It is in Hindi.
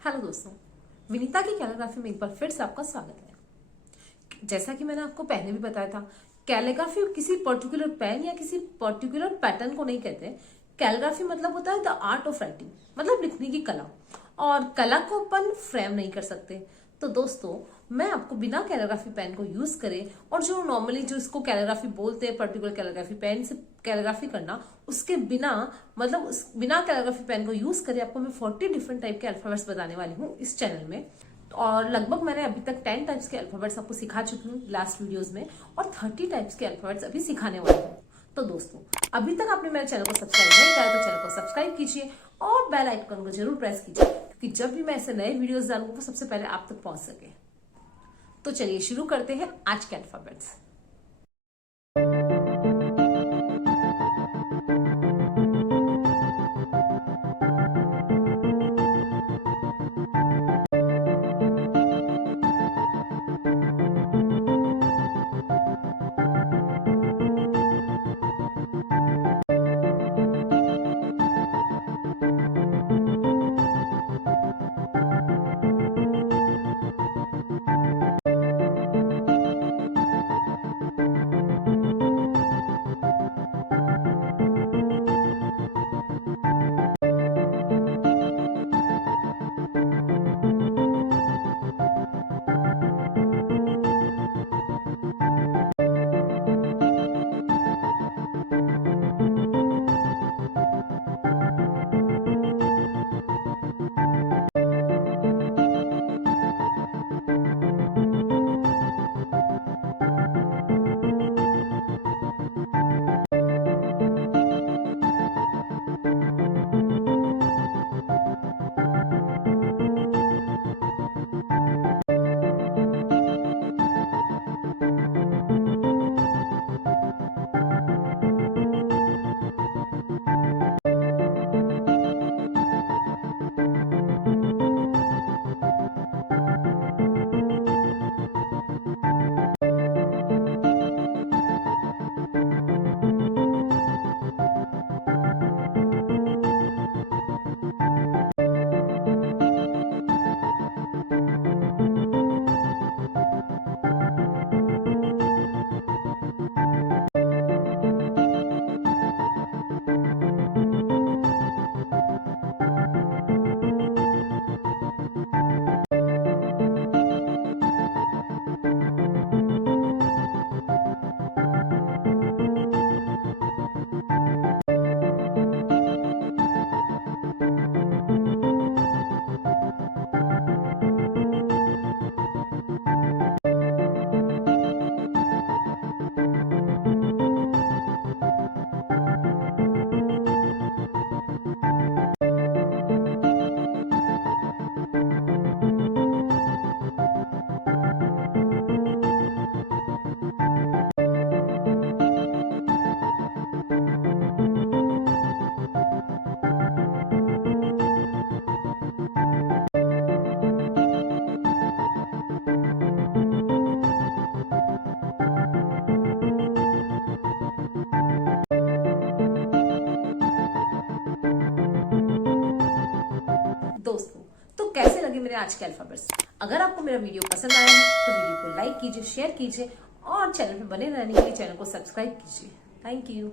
हेलो दोस्तों, विनीता की कैलीग्राफी में एक बार फिर से आपका स्वागत है। जैसा कि मैंने आपको पहले भी बताया था, कैलीग्राफी किसी पर्टिकुलर पेन या किसी पर्टिकुलर पैटर्न को नहीं कहते। कैलीग्राफी मतलब होता है द आर्ट ऑफ राइटिंग, मतलब लिखने की कला। और कला को अपन फ्रेम नहीं कर सकते। तो दोस्तों, मैं आपको बिना कैलीग्राफी पेन को यूज करे और जो नॉर्मली जो इसको कैलीग्राफी बोलते हैं, पर्टिकुलर कैलीग्राफी पेन से कैलीग्राफी करना, उसके बिना मतलब बिना कैलीग्राफी पेन को यूज करे आपको मैं 40 डिफरेंट टाइप के अल्फाबेट्स बताने वाली हूँ इस चैनल में। और लगभग मैंने अभी तक 10 टाइप्स के अल्फाबेट्स आपको सिखा चुकी हूँ लास्ट वीडियोस में, और 30 टाइप्स के अल्फाबेट्स अभी सिखाने वाली हूँ। तो दोस्तों, अभी तक आपने मेरे चैनल को सब्सक्राइब नहीं किया तो चैनल को सब्सक्राइब कीजिए और बेल आइकन को जरूर प्रेस कीजिए, क्योंकि जब भी मैं ऐसे नए वीडियोस डालूंगा वो सबसे पहले आप तक पहुंच सके। तो चलिए शुरू करते हैं आज के अल्फाबेट्स। दोस्तों, तो कैसे लगे मेरे आज के अल्फाबेट्स? अगर आपको मेरा वीडियो पसंद आया है तो वीडियो को लाइक कीजिए, शेयर कीजिए और चैनल पे बने रहने के लिए चैनल को सब्सक्राइब कीजिए। Thank you.